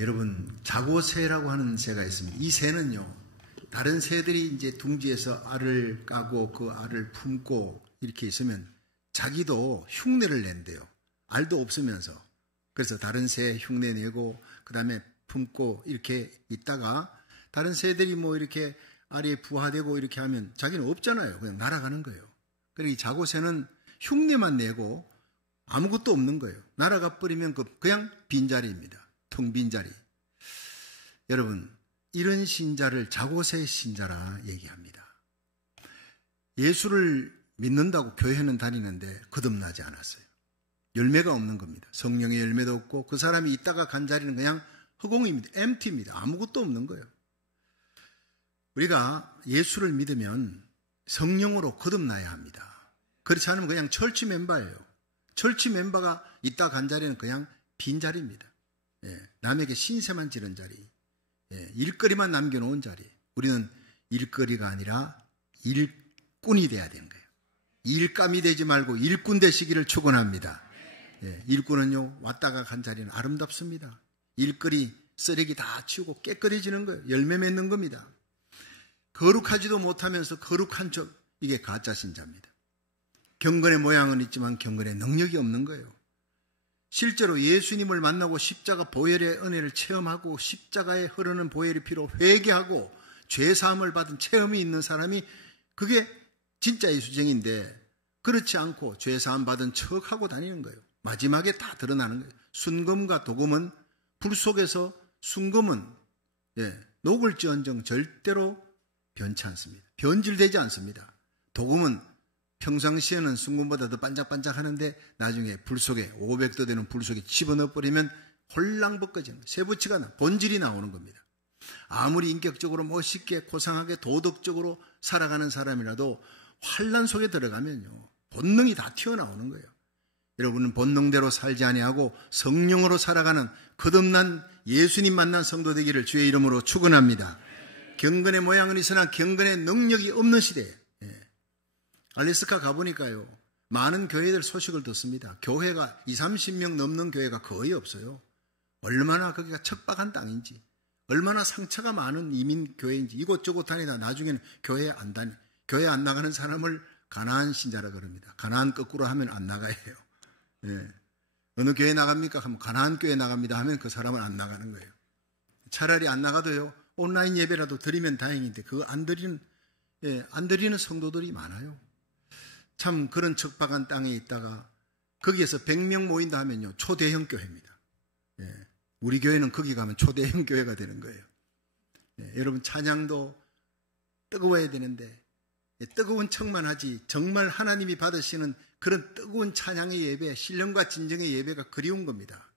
여러분, 자고새라고 하는 새가 있습니다. 이 새는요, 다른 새들이 이제 둥지에서 알을 까고 그 알을 품고 이렇게 있으면 자기도 흉내를 낸대요. 알도 없으면서. 그래서 다른 새 흉내 내고 그 다음에 품고 이렇게 있다가 다른 새들이 뭐 이렇게 알이 부화되고 이렇게 하면 자기는 없잖아요. 그냥 날아가는 거예요. 그러니까 이 자고새는 흉내만 내고 아무것도 없는 거예요. 날아가 버리면 그냥 빈자리입니다. 텅 빈 자리. 여러분, 이런 신자를 자고새 신자라 얘기합니다. 예수를 믿는다고 교회는 다니는데 거듭나지 않았어요. 열매가 없는 겁니다. 성령의 열매도 없고 그 사람이 있다가 간 자리는 그냥 허공입니다. empty입니다. 아무것도 없는 거예요. 우리가 예수를 믿으면 성령으로 거듭나야 합니다. 그렇지 않으면 그냥 철치 멤버예요. 철치 멤버가 있다 간 자리는 그냥 빈 자리입니다. 남에게 신세만 지른 자리, 일거리만 남겨놓은 자리. 우리는 일거리가 아니라 일꾼이 돼야 되는 거예요. 일감이 되지 말고 일꾼 되시기를 축원합니다. 일꾼은요, 왔다가 간 자리는 아름답습니다. 일거리 쓰레기 다 치우고 깨끗해지는 거예요. 열매 맺는 겁니다. 거룩하지도 못하면서 거룩한 척, 이게 가짜 신자입니다. 경건의 모양은 있지만 경건의 능력이 없는 거예요. 실제로 예수님을 만나고 십자가 보혈의 은혜를 체험하고 십자가에 흐르는 보혈의 피로 회개하고 죄사함을 받은 체험이 있는 사람이 그게 진짜 예수쟁인데, 그렇지 않고 죄사함 받은 척하고 다니는 거예요. 마지막에 다 드러나는 거예요. 순금과 도금은 불 속에서, 순금은 녹을지언정 절대로 변치 않습니다. 변질되지 않습니다. 도금은 평상시에는 순금보다 더 반짝반짝 하는데 나중에 불 속에 500도 되는 불 속에 집어넣어 버리면 홀랑 벗겨지는 거예요. 쇠붙이가 본질이 나오는 겁니다. 아무리 인격적으로 멋있게 고상하게 도덕적으로 살아가는 사람이라도 환란 속에 들어가면요, 본능이 다 튀어나오는 거예요. 여러분은 본능대로 살지 아니하고 성령으로 살아가는 거듭난 예수님 만난 성도 되기를 주의 이름으로 축원합니다. 경건의 모양은 있으나 경건의 능력이 없는 시대에, 알래스카 가보니까요, 많은 교회들 소식을 듣습니다. 교회가 20-30명 넘는 교회가 거의 없어요. 얼마나 거기가 척박한 땅인지, 얼마나 상처가 많은 이민 교회인지, 이곳저곳 다니다 나중에는 교회 안 나가는 사람을 가나안 신자라 그럽니다. 가나안 거꾸로 하면 안 나가요. 어느 교회 나갑니까? 하면 가나안 교회 나갑니다 하면 그 사람은 안 나가는 거예요. 차라리 안 나가도요, 온라인 예배라도 드리면 다행인데 그거 안 드리는 성도들이 많아요. 참 그런 척박한 땅에 있다가 거기에서 100명 모인다 하면요, 초대형 교회입니다. 우리 교회는 거기 가면 초대형 교회가 되는 거예요. 여러분, 찬양도 뜨거워야 되는데 뜨거운 척만 하지 정말 하나님이 받으시는 그런 뜨거운 찬양의 예배, 신령과 진정의 예배가 그리운 겁니다.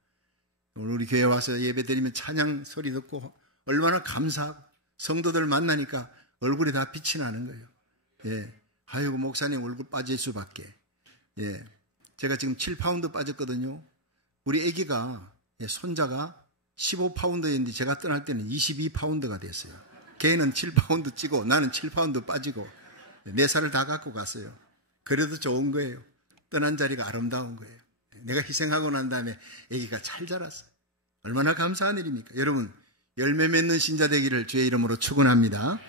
오늘 우리 교회 와서 예배 드리면 찬양 소리 듣고 얼마나 감사하고 성도들 만나니까 얼굴이 다 빛이 나는 거예요. 아이고, 목사님 얼굴 빠질 수밖에. 제가 지금 7파운드 빠졌거든요. 우리 아기가, 손자가 15파운드였는데 제가 떠날 때는 22파운드가 됐어요. 걔는 7파운드 찌고 나는 7파운드 빠지고 4살을 다 갖고 갔어요. 그래도 좋은 거예요. 떠난 자리가 아름다운 거예요. 내가 희생하고 난 다음에 아기가 잘 자랐어요. 얼마나 감사한 일입니까? 여러분, 열매 맺는 신자 되기를 주의 이름으로 축원합니다.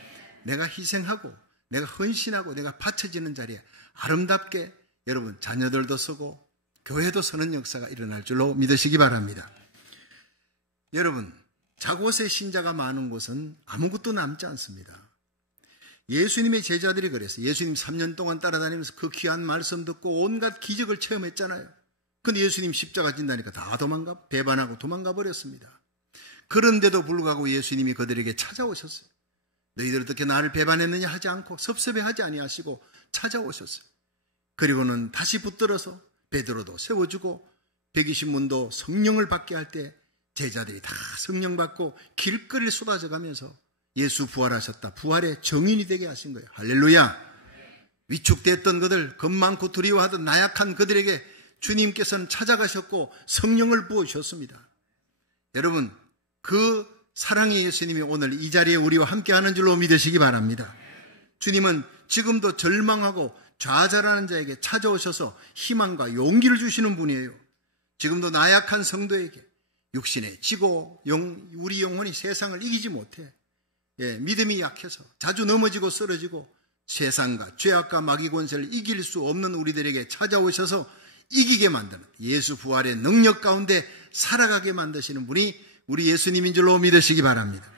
내가 희생하고 내가 헌신하고 내가 바쳐지는 자리에 아름답게 여러분 자녀들도 서고 교회도 서는 역사가 일어날 줄로 믿으시기 바랍니다. 여러분, 자고새 신자가 많은 곳은 아무것도 남지 않습니다. 예수님의 제자들이 그랬어요. 예수님 3년 동안 따라다니면서 그 귀한 말씀 듣고 온갖 기적을 체험했잖아요. 근데 예수님 십자가 진다니까 다 배반하고 도망가 버렸습니다. 그런데도 불구하고 예수님이 그들에게 찾아오셨어요. 너희들 어떻게 나를 배반했느냐 하지 않고 섭섭해하지 아니하시고 찾아오셨어요. 그리고는 다시 붙들어서 베드로도 세워주고 120문도 성령을 받게 할 때 제자들이 다 성령 받고 길거리를 쏟아져 가면서 예수 부활하셨다, 부활의 정인이 되게 하신 거예요. 할렐루야. 위축됐던 그들, 겁 많고 두려워하던 나약한 그들에게 주님께서는 찾아가셨고 성령을 부어주셨습니다. 여러분, 그 사랑의 예수님이 오늘 이 자리에 우리와 함께하는 줄로 믿으시기 바랍니다. 주님은 지금도 절망하고 좌절하는 자에게 찾아오셔서 희망과 용기를 주시는 분이에요. 지금도 나약한 성도에게, 육신에 지고 우리 영혼이 세상을 이기지 못해. 믿음이 약해서 자주 넘어지고 쓰러지고 세상과 죄악과 마귀 권세를 이길 수 없는 우리들에게 찾아오셔서 이기게 만드는 예수 부활의 능력 가운데 살아가게 만드시는 분이 우리 예수님인 줄로 믿으시기 바랍니다.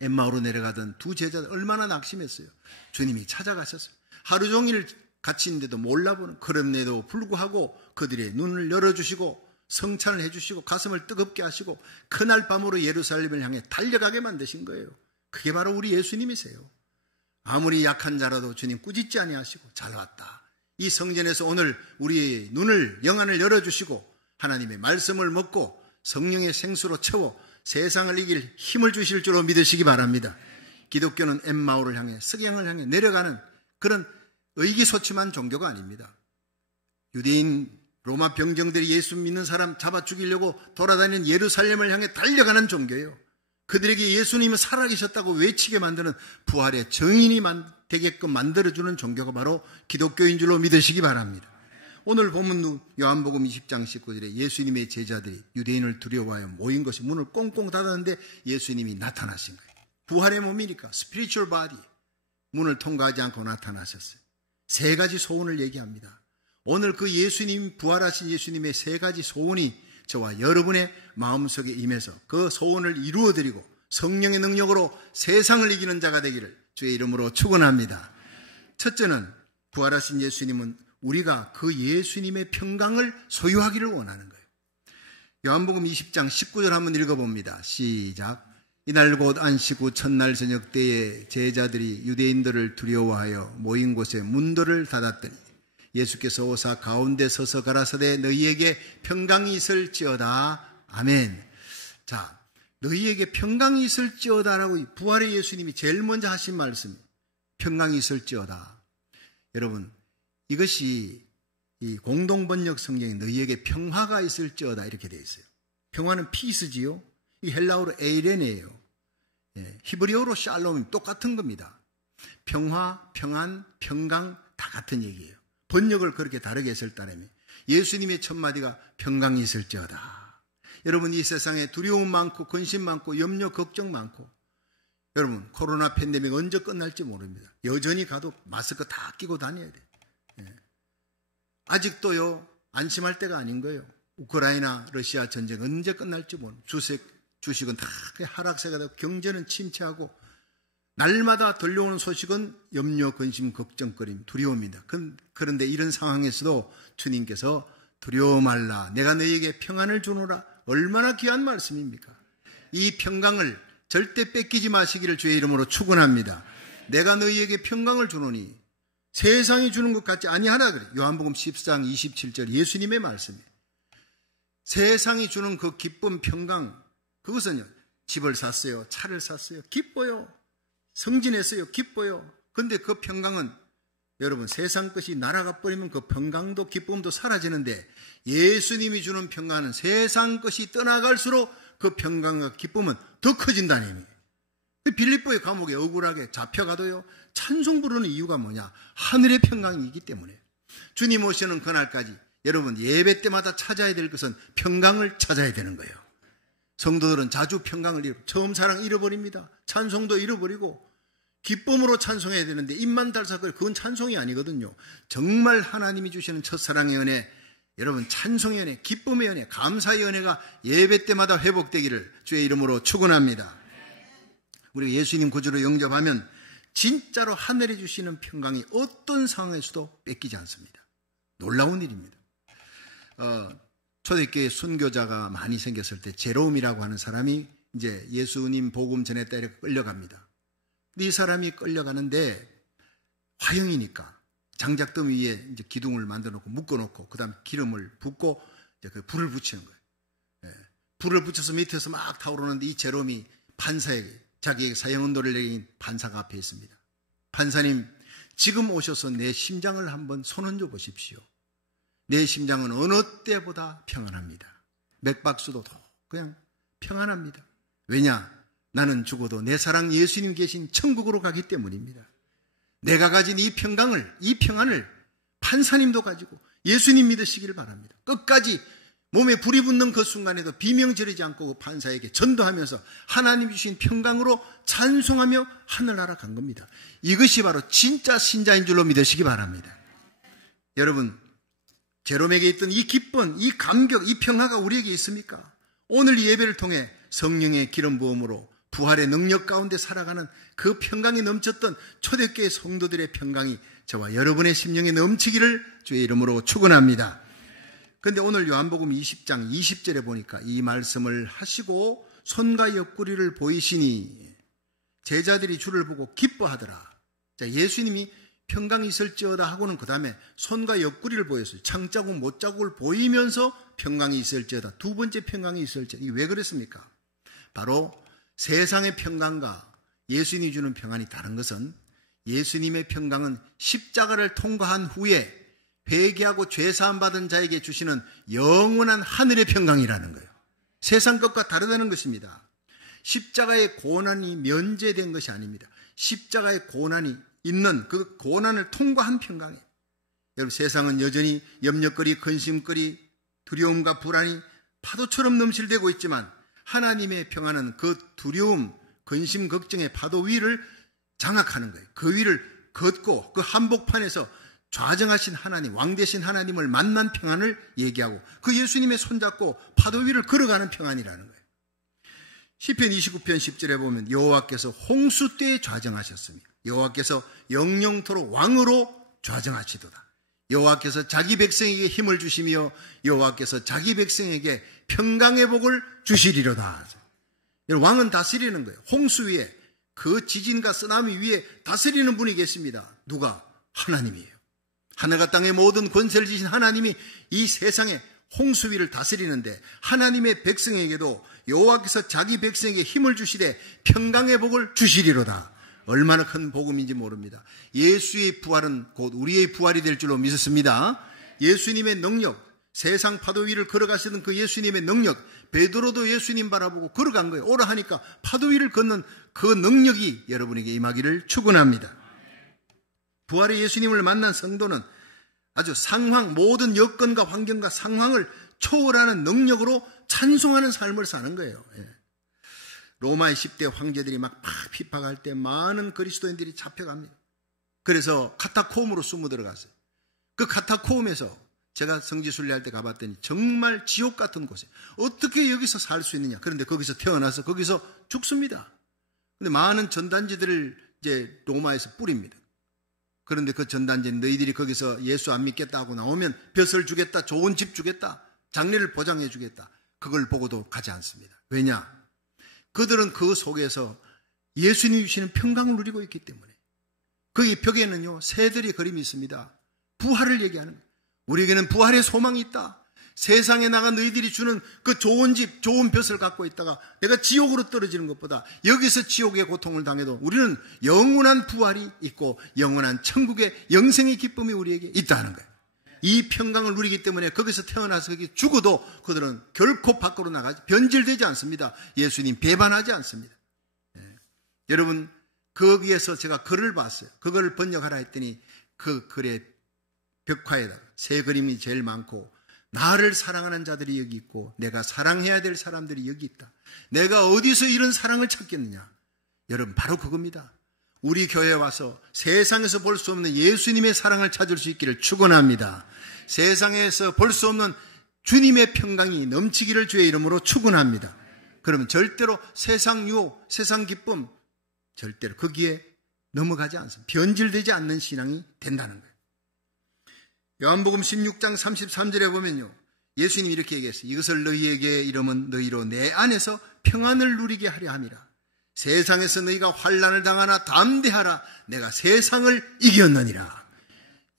엠마오로 내려가던 두 제자들 얼마나 낙심했어요. 주님이 찾아가셨어요. 하루 종일 같이 있는데도 몰라보는 그럼에도 불구하고 그들의 눈을 열어주시고 성찬을 해주시고 가슴을 뜨겁게 하시고 그날 밤으로 예루살렘을 향해 달려가게 만드신 거예요. 그게 바로 우리 예수님이세요. 아무리 약한 자라도 주님 꾸짖지 아니하시고 잘 왔다. 이 성전에서 오늘 우리의 눈을 영안을 열어주시고 하나님의 말씀을 먹고 성령의 생수로 채워 세상을 이길 힘을 주실 줄로 믿으시기 바랍니다. 기독교는 엠마오를 향해 석양을 향해 내려가는 그런 의기소침한 종교가 아닙니다. 유대인 로마 병정들이 예수 믿는 사람 잡아 죽이려고 돌아다니는 예루살렘을 향해 달려가는 종교예요. 그들에게 예수님은 살아계셨다고 외치게 만드는 부활의 증인이 되게끔 만들어주는 종교가 바로 기독교인 줄로 믿으시기 바랍니다. 오늘 본문 요한복음 20장 19절에 예수님의 제자들이 유대인을 두려워하여 모인 것이 문을 꽁꽁 닫았는데 예수님이 나타나신 거예요. 부활의 몸이니까 spiritual body, 문을 통과하지 않고 나타나셨어요. 세 가지 소원을 얘기합니다. 오늘 그 예수님, 부활하신 예수님의 세 가지 소원이 저와 여러분의 마음속에 임해서 그 소원을 이루어드리고 성령의 능력으로 세상을 이기는 자가 되기를 주의 이름으로 축원합니다. 첫째는 부활하신 예수님은 우리가 그 예수님의 평강을 소유하기를 원하는 거예요. 요한복음 20장 19절 한번 읽어봅니다. 시작. 이날 곧 안식 후 첫날 저녁 때에 제자들이 유대인들을 두려워하여 모인 곳에 문들을 닫았더니 예수께서 오사 가운데 서서 가라사대 너희에게 평강이 있을지어다. 아멘. 자, 너희에게 평강이 있을지어다라고 부활의 예수님이 제일 먼저 하신 말씀이 평강이 있을지어다. 여러분, 이것이 이 공동번역 성경에 너희에게 평화가 있을지어다 이렇게 되어 있어요. 평화는 피스지요. 이 헬라어로 에이렌이에요. 히브리어로 샬롬이 똑같은 겁니다. 평화, 평안, 평강 다 같은 얘기예요. 번역을 그렇게 다르게 했을 따름에 예수님의 첫 마디가 평강이 있을지어다. 여러분, 이 세상에 두려움 많고 근심 많고 염려 걱정 많고, 여러분 코로나 팬데믹 언제 끝날지 모릅니다. 여전히 가도 마스크 다 끼고 다녀야 돼. 아직도요 안심할 때가 아닌 거예요. 우크라이나 러시아 전쟁 언제 끝날지 모릅니다. 주식은 다 하락세가 되고 경제는 침체하고 날마다 들려오는 소식은 염려, 근심, 걱정거림, 두려움입니다. 그런데 이런 상황에서도 주님께서 두려워 말라. 내가 너희에게 평안을 주노라. 얼마나 귀한 말씀입니까? 이 평강을 절대 뺏기지 마시기를 주의 이름으로 축원합니다. 내가 너희에게 평강을 주노니 세상이 주는 것 같지 아니하라 그래. 요한복음 10장 27절 예수님의 말씀이에요. 세상이 주는 그 기쁨, 평강, 그것은요 집을 샀어요, 차를 샀어요, 기뻐요. 승진했어요, 기뻐요. 근데 그 평강은 여러분 세상 것이 날아가 버리면 그 평강도 기쁨도 사라지는데 예수님이 주는 평강은 세상 것이 떠나갈수록 그 평강과 기쁨은 더 커진다는 의미예요. 빌립보의 감옥에 억울하게 잡혀가도요 찬송 부르는 이유가 뭐냐? 하늘의 평강이기 때문에. 주님 오시는 그날까지 여러분 예배 때마다 찾아야 될 것은 평강을 찾아야 되는 거예요. 성도들은 자주 평강을 처음 사랑 잃어버립니다. 찬송도 잃어버리고 기쁨으로 찬송해야 되는데 입만 달싹거려 그건 찬송이 아니거든요. 정말 하나님이 주시는 첫사랑의 은혜, 여러분 찬송의 은혜, 기쁨의 은혜, 감사의 은혜가 예배 때마다 회복되기를 주의 이름으로 축원합니다. 우리가 예수님 구주로 영접하면 진짜로 하늘이 주시는 평강이 어떤 상황에서도 뺏기지 않습니다. 놀라운 일입니다. 초대교회 순교자가 많이 생겼을 때 제롬이라고 하는 사람이 이제 예수님 복음 전했다 이렇게 끌려갑니다. 이 사람이 끌려가는데 화형이니까 장작더미 위에 이제 기둥을 만들어 놓고 묶어 놓고 그다음 기름을 붓고 이제 그 불을 붙이는 거예요. 불을 붙여서 밑에서 막 타오르는데 이 제롬이 판사에게 자기에게 사형언도를 내린 판사가 앞에 있습니다. 판사님, 지금 오셔서 내 심장을 한번 손흔져 보십시오. 내 심장은 어느 때보다 평안합니다. 맥박수도 그냥 평안합니다. 왜냐? 나는 죽어도 내 사랑 예수님 계신 천국으로 가기 때문입니다. 내가 가진 이 평강을, 이 평안을 판사님도 가지고 예수님 믿으시기를 바랍니다. 끝까지 몸에 불이 붙는 그 순간에도 비명 지르지 않고 그 판사에게 전도하면서 하나님 주신 평강으로 찬송하며 하늘나라 간 겁니다. 이것이 바로 진짜 신자인 줄로 믿으시기 바랍니다. 여러분, 제롬에게 있던 이 기쁨, 이 감격, 이 평화가 우리에게 있습니까? 오늘 이 예배를 통해 성령의 기름 부음으로 부활의 능력 가운데 살아가는 그 평강이 넘쳤던 초대교회 성도들의 평강이 저와 여러분의 심령에 넘치기를 주의 이름으로 축원합니다. 그런데 오늘 요한복음 20장 20절에 보니까 이 말씀을 하시고 손과 옆구리를 보이시니 제자들이 주를 보고 기뻐하더라. 자, 예수님이 평강이 있을지어다 하고는 그 다음에 손과 옆구리를 보였어요. 창자국 못자국을 보이면서 평강이 있을지어다. 두 번째 평강이 있을지어다. 이게 왜 그랬습니까? 바로 세상의 평강과 예수님이 주는 평안이 다른 것은 예수님의 평강은 십자가를 통과한 후에 회개하고 죄사함 받은 자에게 주시는 영원한 하늘의 평강이라는 거예요. 세상 것과 다르다는 것입니다. 십자가의 고난이 면제된 것이 아닙니다. 십자가의 고난이 있는 그 고난을 통과한 평강이에요. 여러분, 세상은 여전히 염려거리, 근심거리, 두려움과 불안이 파도처럼 넘실대고 있지만 하나님의 평안은 그 두려움, 근심, 걱정의 파도 위를 장악하는 거예요. 그 위를 걷고 그 한복판에서 좌정하신 하나님, 왕 되신 하나님을 만난 평안을 얘기하고 그 예수님의 손잡고 파도 위를 걸어가는 평안이라는 거예요. 시편 29편 10절에 보면 여호와께서 홍수 때에 좌정하셨으며 여호와께서 영영토록 왕으로 좌정하시도다. 여호와께서 자기 백성에게 힘을 주시며 여호와께서 자기 백성에게 평강의 복을 주시리로다. 왕은 다스리는 거예요. 홍수 위에, 그 지진과 쓰나미 위에 다스리는 분이 계십니다. 누가? 하나님이에요. 하늘과 땅의 모든 권세를 지신 하나님이 이 세상에 홍수 위를 다스리는데 하나님의 백성에게도 여호와께서 자기 백성에게 힘을 주시되 평강의 복을 주시리로다. 얼마나 큰 복음인지 모릅니다. 예수의 부활은 곧 우리의 부활이 될 줄로 믿었습니다. 예수님의 능력, 세상 파도 위를 걸어가시던 그 예수님의 능력, 베드로도 예수님 바라보고 걸어간 거예요. 오라 하니까 파도 위를 걷는 그 능력이 여러분에게 임하기를 축원합니다. 부활의 예수님을 만난 성도는 아주 상황, 모든 여건과 환경과 상황을 초월하는 능력으로 찬송하는 삶을 사는 거예요. 로마의 10대 황제들이 막 핍박할 때 많은 그리스도인들이 잡혀갑니다. 그래서 카타콤으로 숨어 들어갔어요. 그 카타콤에서 제가 성지순례할 때 가봤더니 정말 지옥 같은 곳에 어떻게 여기서 살 수 있느냐. 그런데 거기서 태어나서 거기서 죽습니다. 근데 많은 전단지들을 이제 로마에서 뿌립니다. 그런데 그 전단지 너희들이 거기서 예수 안 믿겠다 하고 나오면 벼슬 주겠다, 좋은 집 주겠다, 장례를 보장해 주겠다. 그걸 보고도 가지 않습니다. 왜냐? 그들은 그 속에서 예수님이 주시는 평강을 누리고 있기 때문에. 거기 벽에는요, 새들이 그림이 있습니다. 부활을 얘기하는 거예요. 우리에게는 부활의 소망이 있다. 세상에 나가 너희들이 주는 그 좋은 집, 좋은 벼슬을 갖고 있다가 내가 지옥으로 떨어지는 것보다 여기서 지옥의 고통을 당해도 우리는 영원한 부활이 있고 영원한 천국의 영생의 기쁨이 우리에게 있다는 거예요. 이 평강을 누리기 때문에 거기서 태어나서 거기 죽어도 그들은 결코 밖으로 나가지, 변질되지 않습니다. 예수님 배반하지 않습니다. 여러분, 거기에서 제가 글을 봤어요. 그걸 번역하라 했더니 그 글의 벽화에다가 새 그림이 제일 많고 나를 사랑하는 자들이 여기 있고 내가 사랑해야 될 사람들이 여기 있다. 내가 어디서 이런 사랑을 찾겠느냐. 여러분, 바로 그겁니다. 우리 교회에 와서 세상에서 볼 수 없는 예수님의 사랑을 찾을 수 있기를 축원합니다. 세상에서 볼 수 없는 주님의 평강이 넘치기를 주의 이름으로 축원합니다. 그러면 절대로 세상 유혹, 세상 기쁨 절대로 거기에 넘어가지 않습니다. 변질되지 않는 신앙이 된다는 거예요. 요한복음 16장 33절에 보면요, 예수님이 이렇게 얘기했어요. 이것을 너희에게 이름은 너희로 내 안에서 평안을 누리게 하려 함이라. 세상에서 너희가 환난을 당하나 담대하라. 내가 세상을 이겼느니라.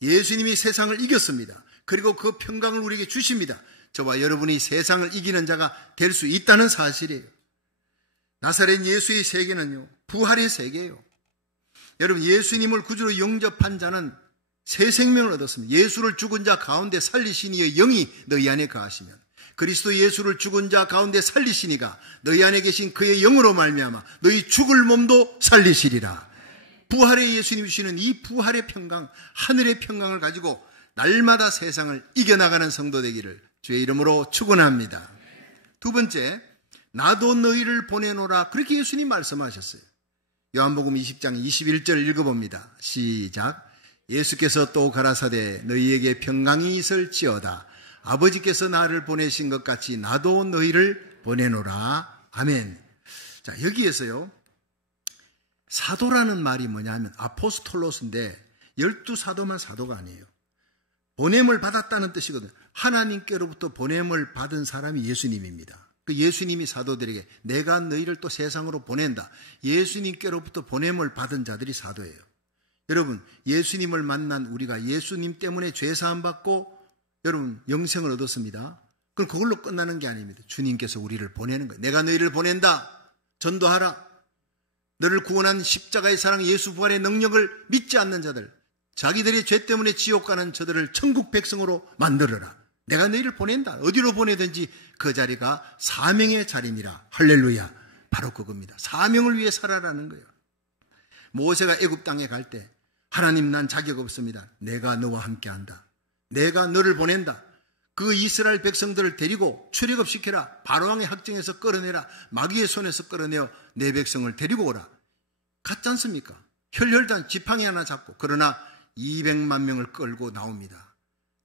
예수님이 세상을 이겼습니다. 그리고 그 평강을 우리에게 주십니다. 저와 여러분이 세상을 이기는 자가 될 수 있다는 사실이에요. 나사렛 예수의 세계는요, 부활의 세계예요. 여러분, 예수님을 구주로 영접한 자는 새 생명을 얻었습니다. 예수를 죽은 자 가운데 살리신 이의 영이 너희 안에 거하시면 그리스도 예수를 죽은 자 가운데 살리시니가 너희 안에 계신 그의 영으로 말미암아 너희 죽을 몸도 살리시리라. 부활의 예수님이 주시는 이 부활의 평강, 하늘의 평강을 가지고 날마다 세상을 이겨나가는 성도 되기를 주의 이름으로 축원합니다. 두 번째, 나도 너희를 보내노라. 그렇게 예수님 말씀하셨어요. 요한복음 20장 21절 읽어봅니다. 시작. 예수께서 또 가라사대 너희에게 평강이 있을지어다. 아버지께서 나를 보내신 것 같이 나도 너희를 보내노라. 아멘. 자, 여기에서요, 사도라는 말이 뭐냐면 아포스톨로스인데 12사도만 사도가 아니에요. 보냄을 받았다는 뜻이거든요. 하나님께로부터 보냄을 받은 사람이 예수님입니다. 그 예수님이 사도들에게 내가 너희를 또 세상으로 보낸다. 예수님께로부터 보냄을 받은 자들이 사도예요. 여러분, 예수님을 만난 우리가 예수님 때문에 죄사함 받고 여러분 영생을 얻었습니다. 그럼 그걸로 끝나는 게 아닙니다. 주님께서 우리를 보내는 거예요. 내가 너희를 보낸다. 전도하라. 너를 구원한 십자가의 사랑 예수 부활의 능력을 믿지 않는 자들, 자기들의 죄 때문에 지옥 가는 저들을 천국 백성으로 만들어라. 내가 너희를 보낸다. 어디로 보내든지 그 자리가 사명의 자리니라. 할렐루야. 바로 그겁니다. 사명을 위해 살아라는 거예요. 모세가 애굽 땅에 갈 때 하나님 난 자격 없습니다. 내가 너와 함께한다. 내가 너를 보낸다. 그 이스라엘 백성들을 데리고 출애굽시켜라. 바로왕의 학정에서 끌어내라. 마귀의 손에서 끌어내어 내 백성을 데리고 오라. 같지 않습니까? 혈혈단 지팡이 하나 잡고 그러나 200만 명을 끌고 나옵니다.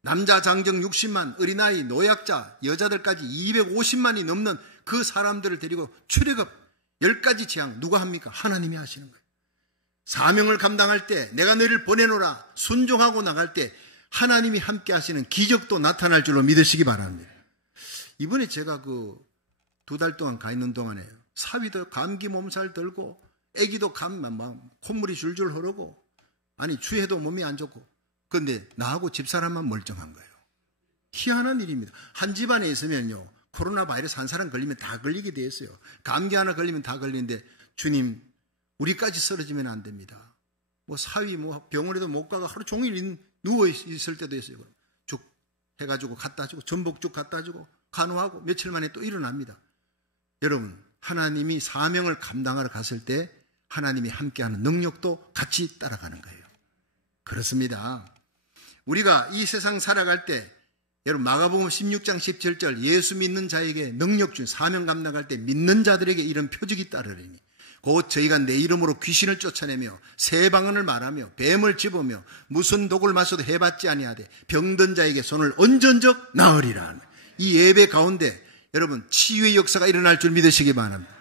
남자 장정 60만, 어린아이, 노약자, 여자들까지 250만이 넘는 그 사람들을 데리고 출애굽 10가지 재앙 누가 합니까? 하나님이 하시는 거예요. 사명을 감당할 때 내가 너희를 보내노라 순종하고 나갈 때 하나님이 함께 하시는 기적도 나타날 줄로 믿으시기 바랍니다. 이번에 제가 그 2달 동안 가 있는 동안에 사위도 감기 몸살 들고 애기도 콧물이 줄줄 흐르고 아니 주해도 몸이 안 좋고 그런데 나하고 집사람만 멀쩡한 거예요. 희한한 일입니다. 한 집안에 있으면요 코로나 바이러스 한 사람 걸리면 다 걸리게 돼 있어요. 감기 하나 걸리면 다 걸리는데 주님 우리까지 쓰러지면 안 됩니다. 뭐 사위 병원에도 못 가고 하루 종일 누워 있을 때도 있어요. 죽 해가지고 갖다 주고 전복죽 갖다 주고 간호하고 며칠 만에 또 일어납니다. 여러분 하나님이 사명을 감당하러 갔을 때 하나님이 함께하는 능력도 같이 따라가는 거예요. 그렇습니다. 우리가 이 세상 살아갈 때 여러분 마가복음 16장 17절 예수 믿는 자에게 능력 준 사명 감당할 때 믿는 자들에게 이런 표적이 따르리니 곧 저희가 내 이름으로 귀신을 쫓아내며 새 방언을 말하며 뱀을 집으며 무슨 독을 마셔도 해받지 아니하되 병든 자에게 손을 얹은 적 나으리라. 이 예배 가운데 여러분 치유의 역사가 일어날 줄 믿으시기 바랍니다.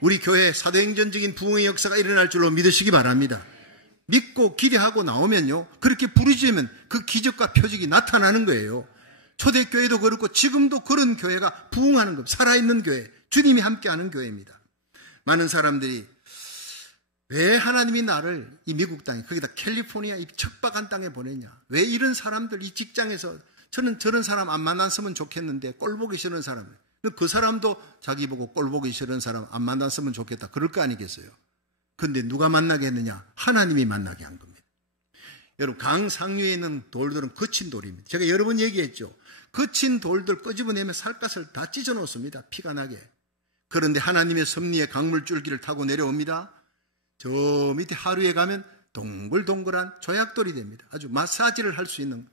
우리 교회 사도행전적인 부흥의 역사가 일어날 줄로 믿으시기 바랍니다. 믿고 기대하고 나오면요 그렇게 부르짖으면 그 기적과 표적이 나타나는 거예요. 초대교회도 그렇고 지금도 그런 교회가 부흥하는 겁니다. 살아있는 교회, 주님이 함께하는 교회입니다. 많은 사람들이 왜 하나님이 나를 이 미국 땅에 거기다 캘리포니아 이 척박한 땅에 보냈냐, 왜 이런 사람들 이 직장에서 저는 저런 사람 안 만났으면 좋겠는데 꼴 보기 싫은 사람, 그 사람도 자기 보고 꼴 보기 싫은 사람 안 만났으면 좋겠다 그럴 거 아니겠어요. 그런데 누가 만나게 했느냐? 하나님이 만나게 한 겁니다. 여러분 강 상류에 있는 돌들은 거친 돌입니다. 제가 여러 번 얘기했죠. 거친 돌들 끄집어내면 살갗을 다 찢어 놓습니다. 피가 나게. 그런데 하나님의 섭리의 강물줄기를 타고 내려옵니다. 저 밑에 하루에 가면 동글동글한 조약돌이 됩니다. 아주 마사지를 할 수 있는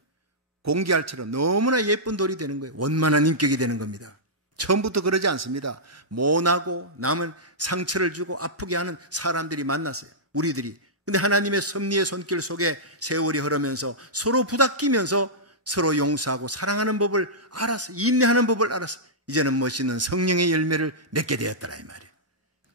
공기알처럼 너무나 예쁜 돌이 되는 거예요. 원만한 인격이 되는 겁니다. 처음부터 그러지 않습니다. 모나고 남은 상처를 주고 아프게 하는 사람들이 만났어요. 우리들이. 근데 하나님의 섭리의 손길 속에 세월이 흐르면서 서로 부닥끼면서 서로 용서하고 사랑하는 법을 알았어요. 인내하는 법을 알았어요. 이제는 멋있는 성령의 열매를 맺게 되었더라 이 말이에요.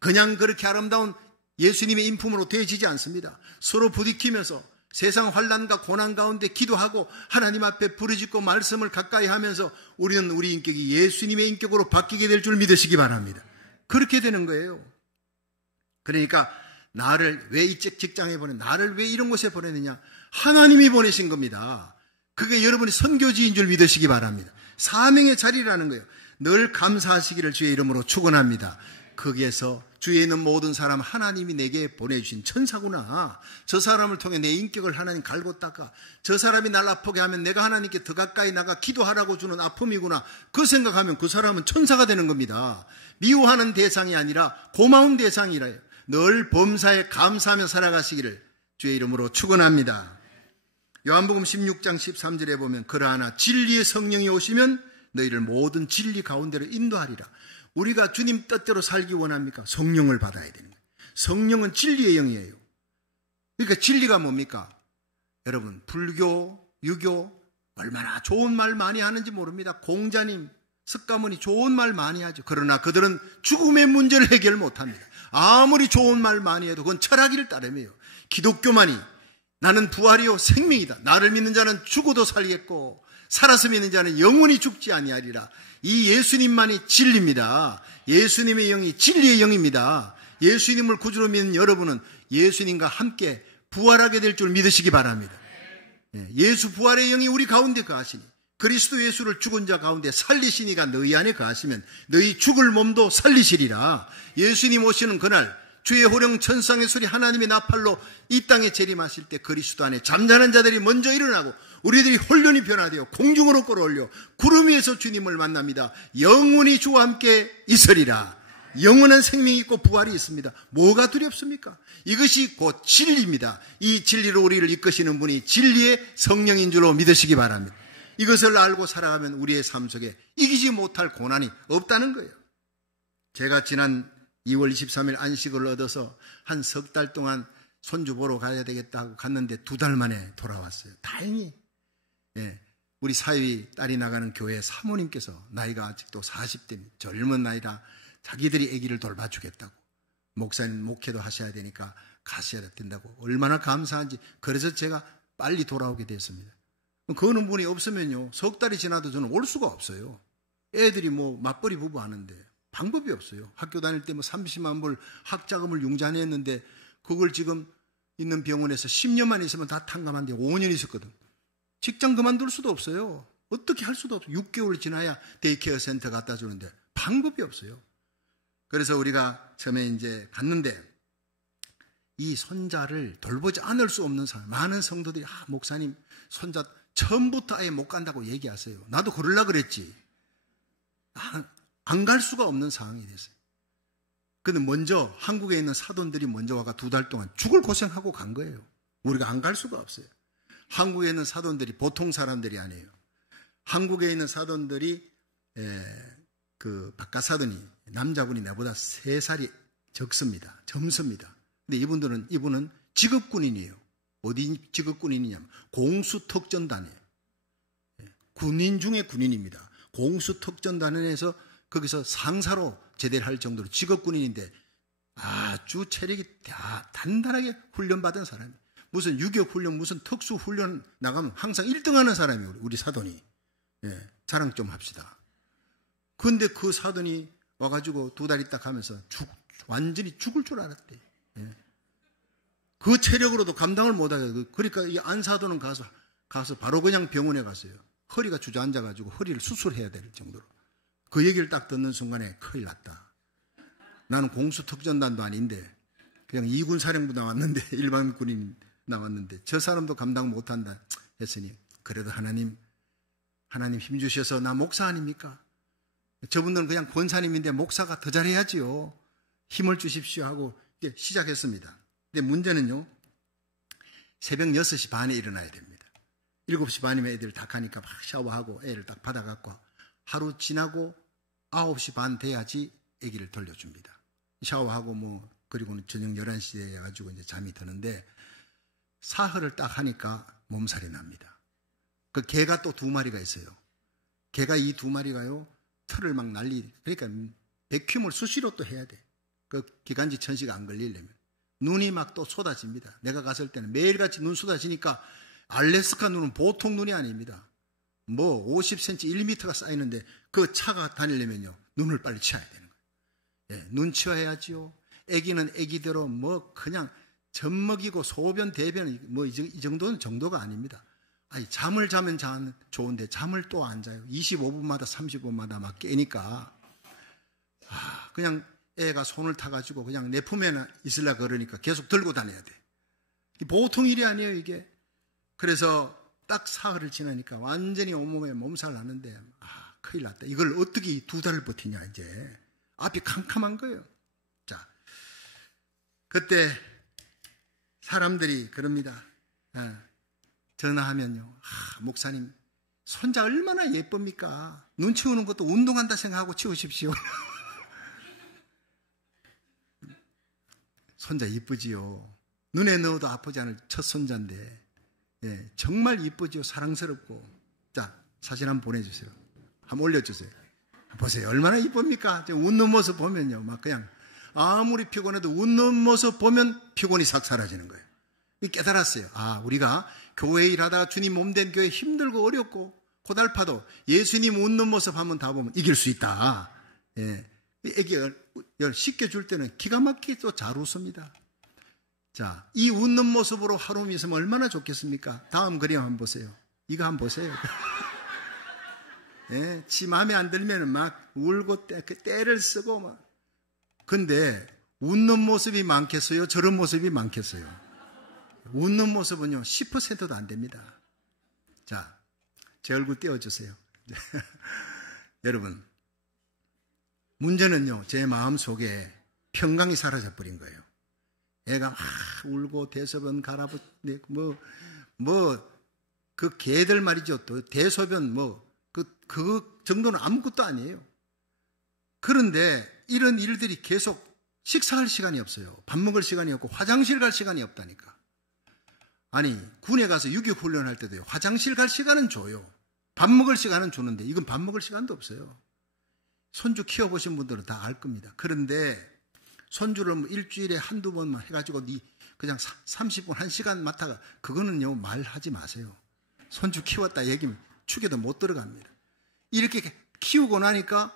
그냥 그렇게 아름다운 예수님의 인품으로 되어지지 않습니다. 서로 부딪히면서 세상 환난과 고난 가운데 기도하고 하나님 앞에 부르짖고 말씀을 가까이 하면서 우리는 우리 인격이 예수님의 인격으로 바뀌게 될 줄 믿으시기 바랍니다. 그렇게 되는 거예요. 그러니까 나를 왜 이 직장에 보내, 나를 왜 이런 곳에 보내느냐? 하나님이 보내신 겁니다. 그게 여러분이 선교지인 줄 믿으시기 바랍니다. 사명의 자리라는 거예요. 늘 감사하시기를 주의 이름으로 축원합니다. 거기에서 주위에 있는 모든 사람 하나님이 내게 보내주신 천사구나. 저 사람을 통해 내 인격을 하나님 갈고 닦아. 저 사람이 날 아프게 하면 내가 하나님께 더 가까이 나가 기도하라고 주는 아픔이구나. 그 생각하면 그 사람은 천사가 되는 겁니다. 미워하는 대상이 아니라 고마운 대상이라요. 늘 범사에 감사하며 살아가시기를 주의 이름으로 축원합니다. 요한복음 16장 13절에 보면 그러하나 진리의 성령이 오시면 너희를 모든 진리 가운데로 인도하리라. 우리가 주님 뜻대로 살기 원합니까? 성령을 받아야 되는 거예요. 성령은 진리의 영이에요. 그러니까 진리가 뭡니까? 여러분, 불교, 유교 얼마나 좋은 말 많이 하는지 모릅니다. 공자님, 석가모니 좋은 말 많이 하죠. 그러나 그들은 죽음의 문제를 해결 못합니다. 아무리 좋은 말 많이 해도 그건 철학을 따름이에요. 기독교만이 나는 부활이요 생명이다. 나를 믿는 자는 죽어도 살겠고 살아서 믿는 자는 영원히 죽지 아니하리라. 이 예수님만이 진리입니다. 예수님의 영이 진리의 영입니다. 예수님을 구주로 믿는 여러분은 예수님과 함께 부활하게 될 줄 믿으시기 바랍니다. 예수 부활의 영이 우리 가운데 거하시니 그리스도 예수를 죽은 자 가운데 살리시니가 너희 안에 거하시면 너희 죽을 몸도 살리시리라. 예수님 오시는 그날 주의 호령 천상의 소리 하나님의 나팔로 이 땅에 재림하실 때 그리스도 안에 잠자는 자들이 먼저 일어나고 우리들이 혼련히 변화되어 공중으로 끌어올려 구름 위에서 주님을 만납니다. 영원히 주와 함께 있으리라. 영원한 생명이 있고 부활이 있습니다. 뭐가 두렵습니까? 이것이 곧 진리입니다. 이 진리로 우리를 이끄시는 분이 진리의 성령인 줄로 믿으시기 바랍니다. 이것을 알고 살아가면 우리의 삶 속에 이기지 못할 고난이 없다는 거예요. 제가 지난 2월 23일 안식을 얻어서 한 석 달 동안 손주 보러 가야 되겠다 하고 갔는데 2달 만에 돌아왔어요. 다행히 우리 사위 딸이 나가는 교회 사모님께서 나이가 아직도 40대 젊은 나이라 자기들이 아기를 돌봐주겠다고 목사님 목회도 하셔야 되니까 가셔야 된다고 얼마나 감사한지 그래서 제가 빨리 돌아오게 됐습니다. 그런 분이 없으면요 석 달이 지나도 저는 올 수가 없어요. 애들이 뭐 맞벌이 부부 하는데 방법이 없어요. 학교 다닐 때 뭐 30만 불 학자금을 융자냈는데 그걸 지금 있는 병원에서 10년만 있으면 다 탕감한데 5년 있었거든. 직장 그만둘 수도 없어요. 어떻게 할 수도 없어요. 6개월 지나야 데이케어 센터 갖다 주는데 방법이 없어요. 그래서 우리가 처음에 이제 갔는데 이 손자를 돌보지 않을 수 없는 상황. 많은 성도들이 목사님 손자 처음부터 아예 못 간다고 얘기하세요. 나도 그러려고 그랬지. 안 갈 수가 없는 상황이 됐어요. 근데 먼저 한국에 있는 사돈들이 먼저 와가 2달 동안 죽을 고생하고 간 거예요. 우리가 안 갈 수가 없어요. 한국에 있는 사돈들이 보통 사람들이 아니에요. 한국에 있는 사돈들이 그 바깥 사돈이 남자분이 나보다 3살이 적습니다. 젊습니다. 근데 이분은 직업군인이에요. 어디 직업군인이냐면 공수특전단이에요. 군인 중에 군인입니다. 공수특전단에서 거기서 상사로 제대를 할 정도로 직업군인인데 아주 체력이 단단하게 훈련받은 사람이에요. 무슨 유격 훈련, 무슨 특수 훈련 나가면 항상 1등하는 사람이에요. 우리 사돈이. 자랑 좀 합시다. 그런데 그 사돈이 와가지고 2달 있다 가면서 완전히 죽을 줄 알았대. 그 체력으로도 감당을 못하게. 그러니까 이 안사돈은 가서 바로 그냥 병원에 갔어요. 허리가 주저앉아가지고 허리를 수술해야 될 정도로. 그 얘기를 딱 듣는 순간에 큰일 났다. 나는 공수특전단도 아닌데 그냥 2군 사령부 나왔는데 일반 군인 나왔는데 저 사람도 감당 못한다 했으니 그래도 하나님 힘주셔서 나 목사 아닙니까? 저분들은 그냥 권사님인데 목사가 더 잘해야지요. 힘을 주십시오 하고 이제 시작했습니다. 근데 문제는요. 새벽 6시 반에 일어나야 됩니다. 7시 반이면 애들 다 가니까 막 샤워하고 애를 딱 받아갖고 하루 지나고 9시 반 돼야지 애기를 돌려줍니다. 샤워하고 그리고는 저녁 11시에 해가지고 이제 잠이 드는데 사흘을 딱 하니까 몸살이 납니다. 그 개가 또 2마리가 있어요. 개가 이 2마리가요, 털을 막 그러니까 백큐을 수시로 또 해야 돼. 그 기관지 천식 안 걸리려면. 눈이 막 또 쏟아집니다. 내가 갔을 때는 매일같이 눈 쏟아지니까 알래스카 눈은 보통 눈이 아닙니다. 50cm, 1m가 쌓이는데 그 차가 다니려면요, 눈을 빨리 치워야 되는 거예요. 눈 치워야지요. 애기는 애기대로 그냥 젖먹이고 소변, 대변, 이 정도는 정도가 아닙니다. 잠을 자면 좋은데 잠을 또 안 자요. 25분마다 30분마다 막 깨니까. 그냥 애가 손을 타가지고 그냥 내 품에 있으려고 그러니까 계속 들고 다녀야 돼. 보통 일이 아니에요, 이게. 그래서 딱 사흘을 지나니까 완전히 온몸에 몸살 나는데, 큰일 났다. 이걸 어떻게 2달을 버티냐, 이제. 앞이 캄캄한 거예요. 자, 그때 사람들이 그럽니다. 전화하면요. 목사님, 손자 얼마나 예쁩니까? 눈 치우는 것도 운동한다 생각하고 치우십시오. 손자 이쁘지요. 눈에 넣어도 아프지 않을 첫 손자인데, 예, 정말 이쁘지요. 사랑스럽고. 자, 사진 한번 보내주세요. 한번 올려주세요. 보세요. 얼마나 이쁩니까? 웃는 모습 보면요. 막 그냥 아무리 피곤해도 웃는 모습 보면 피곤이 싹 사라지는 거예요. 깨달았어요. 아, 우리가 교회 일하다가 주님 몸된 교회 힘들고 어렵고 고달파도 예수님 웃는 모습 한번 다 보면 이길 수 있다. 예. 애기 열 씻겨줄 때는 기가 막히게 또 잘 웃습니다. 자, 이 웃는 모습으로 하루 있으면 얼마나 좋겠습니까? 다음 그림 한번 보세요. 이거 한번 보세요. 예, 지 마음에 안 들면 막 울고 때를 쓰고 막. 근데 웃는 모습이 많겠어요? 저런 모습이 많겠어요? 웃는 모습은요 10%도 안 됩니다. 자, 제 얼굴 떼어주세요. 여러분, 문제는요 제 마음속에 평강이 사라져버린 거예요. 애가 막 울고 대소변 갈아붙고 그 개들 말이죠. 또 대소변 그 정도는 아무것도 아니에요. 그런데 이런 일들이 계속 식사할 시간이 없어요. 밥 먹을 시간이 없고 화장실 갈 시간이 없다니까. 아니, 군에 가서 유격 훈련할 때도요. 화장실 갈 시간은 줘요. 밥 먹을 시간은 주는데 이건 밥 먹을 시간도 없어요. 손주 키워보신 분들은 다 알 겁니다. 그런데 손주를 일주일에 한두 번만 해가지고 그냥 30분, 1시간 맡아가 그거는요 말하지 마세요. 손주 키웠다 얘기면 축에도 못 들어갑니다. 이렇게 키우고 나니까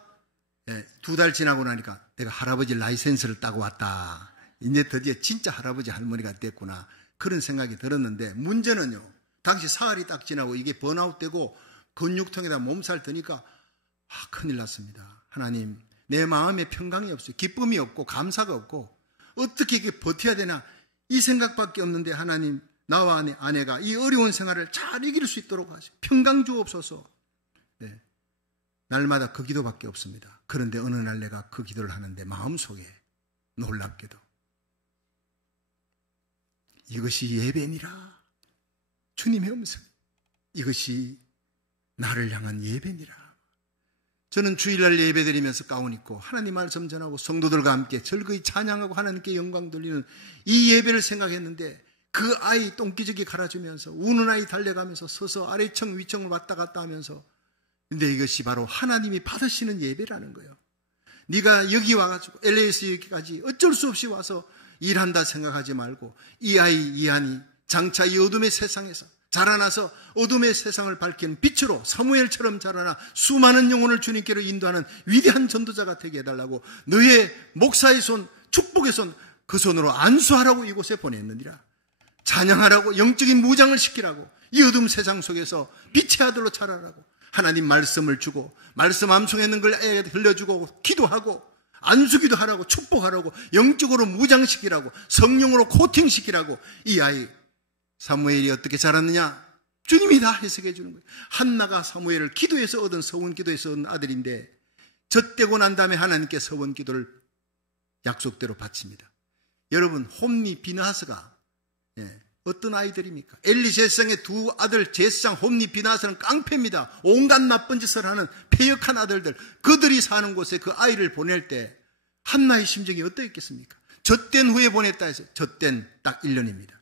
2달 지나고 나니까 내가 할아버지 라이센스를 따고 왔다. 이제 드디어 진짜 할아버지 할머니가 됐구나. 그런 생각이 들었는데 문제는요. 당시 사흘이 딱 지나고 이게 번아웃되고 근육통에다 몸살 드니까 큰일 났습니다. 하나님, 내 마음에 평강이 없어요. 기쁨이 없고 감사가 없고 어떻게 이게 버텨야 되나 이 생각밖에 없는데 하나님, 나와 아내가 이 어려운 생활을 잘 이길 수 있도록 하시고 평강 주옵소서. 네. 날마다 그 기도밖에 없습니다. 그런데 어느 날 내가 그 기도를 하는데 마음속에 놀랍게도 이것이 예배니라. 주님의 음성. 이것이 나를 향한 예배니라. 저는 주일날 예배드리면서 가운 입고 하나님 말씀 전하고 성도들과 함께 즐거이 찬양하고 하나님께 영광 돌리는 이 예배를 생각했는데 그 아이 똥기저귀 갈아주면서 우는 아이 달려가면서 서서 아래층 위층을 왔다 갔다 하면서 근데 이것이 바로 하나님이 받으시는 예배라는 거예요. 네가 여기 와가지고 LA에서 여기까지 어쩔 수 없이 와서 일한다 생각하지 말고 이 아이 이한이 장차 이 어둠의 세상에서 자라나서 어둠의 세상을 밝히는 빛으로 사무엘처럼 자라나 수많은 영혼을 주님께로 인도하는 위대한 전도자가 되게 해달라고 너의 목사의 손, 축복의 손, 그 손으로 안수하라고 이곳에 보냈느니라. 찬양하라고 영적인 무장을 시키라고 이 어둠 세상 속에서 빛의 아들로 자라라고 하나님 말씀을 주고 말씀 암송에 있는 걸 애에게 들려주고 기도하고 안수기도 하라고 축복하라고 영적으로 무장시키라고 성령으로 코팅시키라고 이 아이 사무엘이 어떻게 자랐느냐? 주님이 다 해석해 주는 거예요. 한나가 사무엘을 기도해서 얻은 서원 기도에서 얻은 아들인데 젖되고 난 다음에 하나님께 서원 기도를 약속대로 바칩니다. 여러분 홈니 비나하스가 어떤 아이들입니까? 엘리 제사장의 두 아들 제사장 홈니 비나하스는 깡패입니다. 온갖 나쁜 짓을 하는 패역한 아들들 그들이 사는 곳에 그 아이를 보낼 때 한나의 심정이 어떠했겠습니까? 젖된 후에 보냈다 해서 젖된 딱 1년입니다.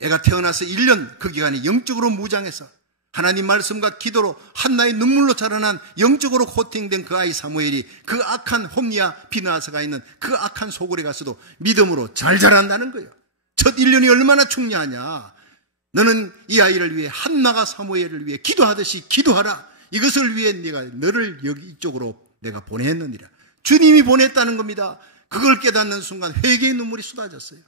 애가 태어나서 1년 그 기간이 영적으로 무장해서 하나님 말씀과 기도로 한나의 눈물로 자라난 영적으로 코팅된 그 아이 사무엘이 그 악한 홈니아 비나하스가 있는 그 악한 소굴에 가서도 믿음으로 잘 자란다는 거예요. 첫 1년이 얼마나 중요하냐. 너는 이 아이를 위해 한나가 사무엘을 위해 기도하듯이 기도하라. 이것을 위해 내가 너를 여기 이쪽으로 내가 보냈느니라. 주님이 보냈다는 겁니다. 그걸 깨닫는 순간 회개의 눈물이 쏟아졌어요.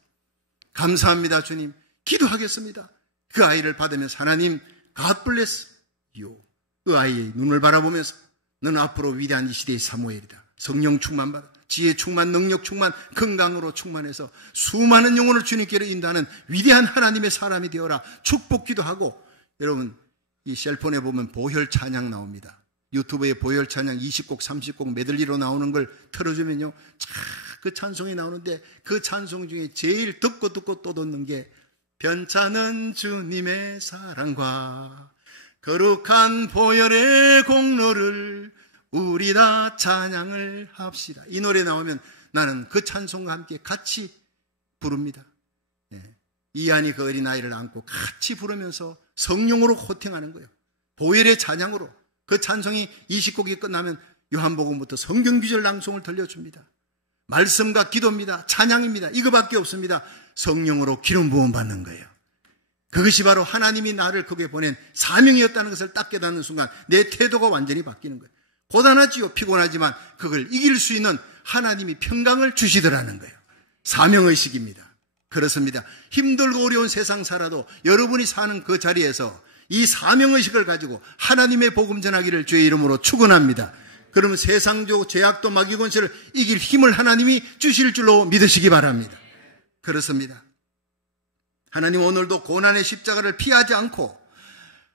감사합니다 주님. 기도하겠습니다. 그 아이를 받으면서 하나님 God bless you. 그 아이의 눈을 바라보면서 너는 앞으로 위대한 이 시대의 사무엘이다. 성령 충만 받아 지혜 충만 능력 충만 건강으로 충만해서 수많은 영혼을 주님께로 인도하는 위대한 하나님의 사람이 되어라. 축복기도 하고 여러분 이 셀폰에 보면 보혈 찬양 나옵니다. 유튜브에 보혈 찬양 20곡 30곡 메들리로 나오는 걸 틀어주면요 그 찬송이 나오는데 그 찬송 중에 제일 듣고 또 듣는 게 변찮은 주님의 사랑과 거룩한 보혈의 공로를 우리 다 찬양을 합시다. 이 노래 나오면 나는 그 찬송과 함께 같이 부릅니다. 이안이 그 어린아이를 안고 같이 부르면서 성령으로 호팅하는 거예요. 보혈의 찬양으로. 그 찬송이 20곡이 끝나면 요한복음부터 성경구절 낭송을 들려줍니다. 말씀과 기도입니다. 찬양입니다. 이거밖에 없습니다. 성령으로 기름 부음 받는 거예요. 그것이 바로 하나님이 나를 거기에 보낸 사명이었다는 것을 딱 깨닫는 순간 내 태도가 완전히 바뀌는 거예요. 고단하지요. 피곤하지만 그걸 이길 수 있는 하나님이 평강을 주시더라는 거예요. 사명의식입니다. 그렇습니다. 힘들고 어려운 세상 살아도 여러분이 사는 그 자리에서 이 사명의식을 가지고 하나님의 복음 전하기를 주의 이름으로 축원합니다. 그러면 세상적 죄악도 마귀 권세를 이길 힘을 하나님이 주실 줄로 믿으시기 바랍니다. 그렇습니다. 하나님 오늘도 고난의 십자가를 피하지 않고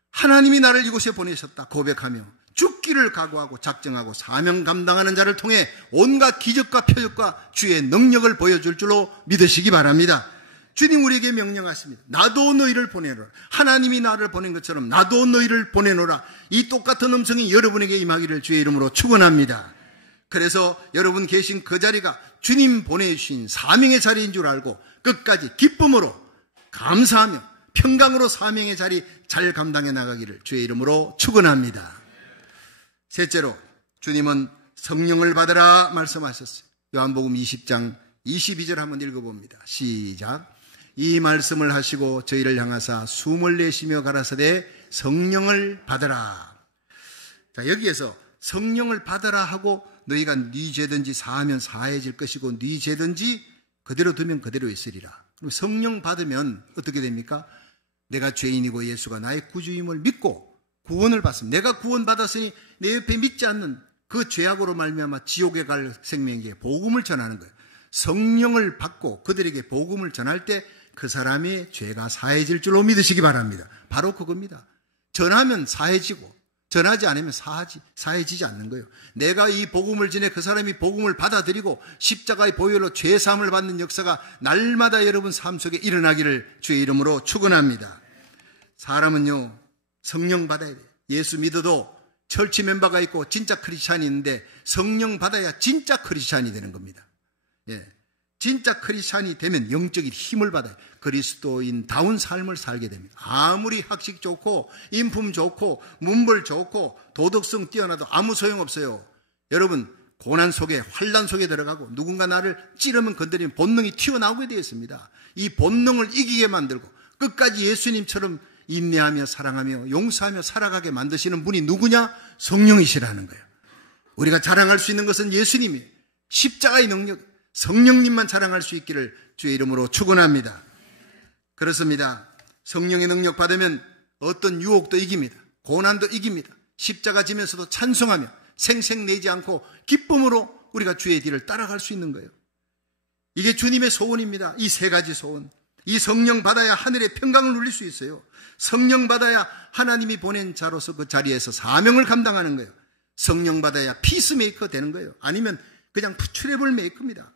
하나님이 나를 이곳에 보내셨다 고백하며 죽기를 각오하고 작정하고 사명 감당하는 자를 통해 온갖 기적과 표적과 주의 능력을 보여줄 줄로 믿으시기 바랍니다. 주님 우리에게 명령하십니다. 나도 너희를 보내노라. 하나님이 나를 보낸 것처럼 나도 너희를 보내노라. 이 똑같은 음성이 여러분에게 임하기를 주의 이름으로 축원합니다. 그래서 여러분 계신 그 자리가 주님 보내주신 사명의 자리인 줄 알고 끝까지 기쁨으로 감사하며 평강으로 사명의 자리 잘 감당해 나가기를 주의 이름으로 축원합니다. 셋째로 주님은 성령을 받으라 말씀하셨어요. 요한복음 20장 22절 한번 읽어봅니다. 시작. 이 말씀을 하시고 저희를 향하사 숨을 내쉬며 가라사대 성령을 받으라. 자, 여기에서 성령을 받으라 하고 너희가 네 죄든지 사하면 사해질 것이고 네 죄든지 그대로 두면 그대로 있으리라. 그럼 성령 받으면 어떻게 됩니까? 내가 죄인이고 예수가 나의 구주임을 믿고 구원을 받습니다. 내가 구원받았으니 내 옆에 믿지 않는 그 죄악으로 말미암아 지옥에 갈 생명에게 복음을 전하는 거예요. 성령을 받고 그들에게 복음을 전할 때 그 사람의 죄가 사해질 줄로 믿으시기 바랍니다. 바로 그겁니다. 전하면 사해지고 전하지 않으면 사해지지 않는 거예요. 내가 이 복음을 전해 그 사람이 복음을 받아들이고 십자가의 보혈로 죄사함을 받는 역사가 날마다 여러분 삶 속에 일어나기를 주의 이름으로 축원합니다. 사람은요 성령 받아야 돼요. 예수 믿어도 철치 멤버가 있고 진짜 크리스찬이 있는데 성령 받아야 진짜 크리스찬이 되는 겁니다. 진짜 크리스찬이 되면 영적인 힘을 받아요. 그리스도인다운 삶을 살게 됩니다. 아무리 학식 좋고 인품 좋고 문벌 좋고 도덕성 뛰어나도 아무 소용없어요. 여러분 고난 속에 환난 속에 들어가고 누군가 나를 찌르면 건드리면 본능이 튀어나오게 되어 있습니다. 이 본능을 이기게 만들고 끝까지 예수님처럼 인내하며 사랑하며 용서하며 살아가게 만드시는 분이 누구냐? 성령이시라는 거예요. 우리가 자랑할 수 있는 것은 예수님이 십자가의 능력, 성령님만 자랑할 수 있기를 주의 이름으로 축원합니다. 그렇습니다. 성령의 능력 받으면 어떤 유혹도 이깁니다. 고난도 이깁니다. 십자가 지면서도 찬송하며 생색내지 않고 기쁨으로 우리가 주의 뒤를 따라갈 수 있는 거예요. 이게 주님의 소원입니다. 이 세 가지 소원. 이 성령 받아야 하늘의 평강을 누릴 수 있어요. 성령 받아야 하나님이 보낸 자로서 그 자리에서 사명을 감당하는 거예요. 성령 받아야 피스메이커 되는 거예요. 아니면 그냥 트러블 메이커입니다.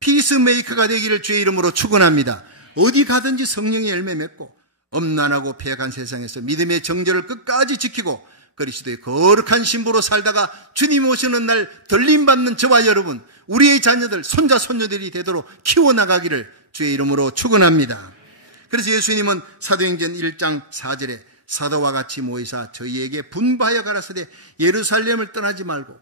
피스메이커가 되기를 주의 이름으로 축원합니다. 어디 가든지 성령의 열매 맺고 엄난하고 패역한 세상에서 믿음의 정절을 끝까지 지키고 그리스도의 거룩한 신부로 살다가 주님 오시는 날 들림받는 저와 여러분, 우리의 자녀들, 손자 손녀들이 되도록 키워나가기를 주의 이름으로 축원합니다. 그래서 예수님은 사도행전 1장 4절에 사도와 같이 모이사 저희에게 분부하여 가라사대 예루살렘을 떠나지 말고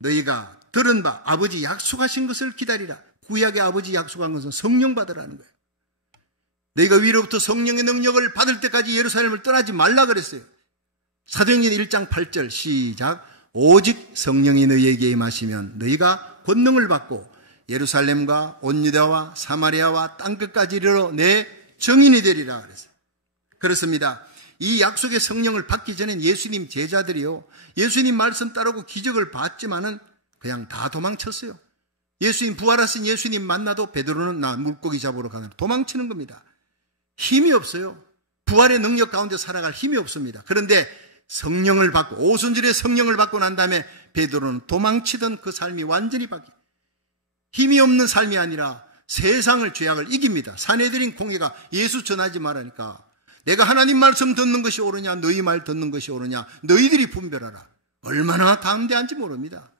너희가 들은 바 아버지 약속하신 것을 기다리라. 구약의 아버지 약속한 것은 성령 받으라는 거예요. 너희가 위로부터 성령의 능력을 받을 때까지 예루살렘을 떠나지 말라 그랬어요. 사도행전 1장 8절 시작. 오직 성령이 너희에게 임하시면 너희가 권능을 받고 예루살렘과 온 유다와 사마리아와 땅끝까지 이르러 내 증인이 되리라 그랬어요. 그렇습니다. 이 약속의 성령을 받기 전엔 예수님 제자들이요, 예수님 말씀 따르고 기적을 봤지만은 그냥 다 도망쳤어요. 예수님 부활하신 예수님 만나도 베드로는 나 물고기 잡으러 가는 도망치는 겁니다. 힘이 없어요. 부활의 능력 가운데 살아갈 힘이 없습니다. 그런데 성령을 받고 오순절에 성령을 받고 난 다음에 베드로는 도망치던 그 삶이 완전히 바뀌어요. 힘이 없는 삶이 아니라 세상을 죄악을 이깁니다. 산헤드린 공회가 예수 전하지 말라니까 내가 하나님 말씀 듣는 것이 옳으냐, 너희 말 듣는 것이 옳으냐, 너희들이 분별하라. 얼마나 담대한지 모릅니다.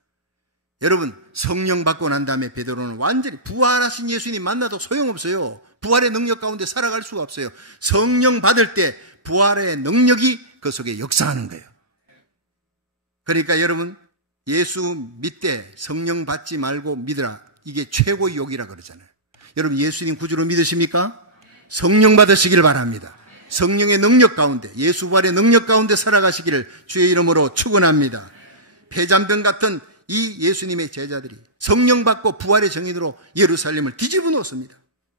여러분, 성령 받고 난 다음에 베드로는 완전히 부활하신 예수님 만나도 소용없어요. 부활의 능력 가운데 살아갈 수가 없어요. 성령 받을 때 부활의 능력이 그 속에 역사하는 거예요. 그러니까 여러분, 예수 믿되 성령 받지 말고 믿으라. 이게 최고의 욕이라 그러잖아요. 여러분, 예수님 구주로 믿으십니까? 성령 받으시길 바랍니다. 성령의 능력 가운데, 예수 부활의 능력 가운데 살아가시기를 주의 이름으로 축원합니다. 폐잔병 같은 이 예수님의 제자들이 성령 받고 부활의 정인으로 예루살렘을 뒤집어 놓습니다.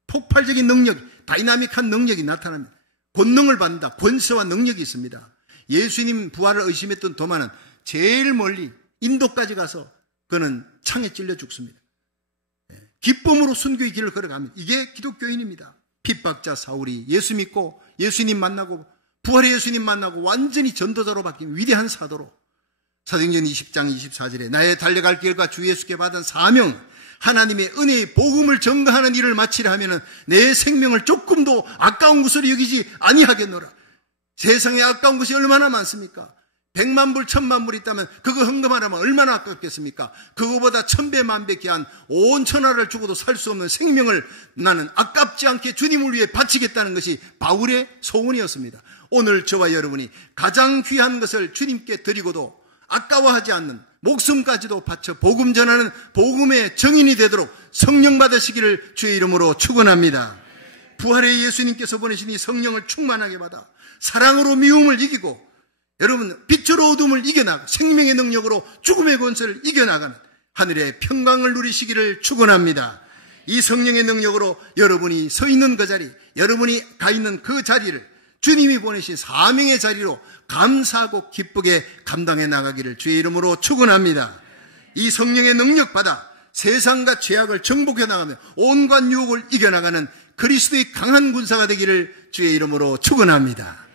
폭발적인 능력, 다이나믹한 능력이 나타납니다. 권능을 받는다. 권세와 능력이 있습니다. 예수님 부활을 의심했던 도마는 제일 멀리 인도까지 가서 그는 창에 찔려 죽습니다. 기쁨으로 순교의 길을 걸어갑니다. 이게 기독교인입니다. 핍박자 사울이 예수 믿고 예수님 만나고 부활의 예수님 만나고 완전히 전도자로 바뀐 위대한 사도로, 사도행전 20장 24절에 나의 달려갈 길과 주 예수께 받은 사명, 하나님의 은혜의 복음을 전가하는 일을 마치려 하면은 내 생명을 조금도 아까운 것으로 여기지 아니하겠노라. 세상에 아까운 것이 얼마나 많습니까? 100만 불, 1000만 불 있다면 그거 헌금하라면 얼마나 아깝겠습니까? 그거보다 1000배, 1000배 귀한 온 천하를 주고도 살 수 없는 생명을 나는 아깝지 않게 주님을 위해 바치겠다는 것이 바울의 소원이었습니다. 오늘 저와 여러분이 가장 귀한 것을 주님께 드리고도 아까워하지 않는, 목숨까지도 바쳐 복음 전하는 복음의 정인이 되도록 성령 받으시기를 주의 이름으로 축원합니다. 부활의 예수님께서 보내신 이 성령을 충만하게 받아 사랑으로 미움을 이기고, 여러분, 빛으로 어둠을 이겨나가 생명의 능력으로 죽음의 권세를 이겨나가는 하늘의 평강을 누리시기를 축원합니다. 이 성령의 능력으로 여러분이 서 있는 그 자리, 여러분이 가 있는 그 자리를 주님이 보내신 사명의 자리로 감사하고 기쁘게 감당해 나가기를 주의 이름으로 축원합니다. 이 성령의 능력 받아 세상과 죄악을 정복해 나가며 온갖 유혹을 이겨나가는 그리스도의 강한 군사가 되기를 주의 이름으로 축원합니다.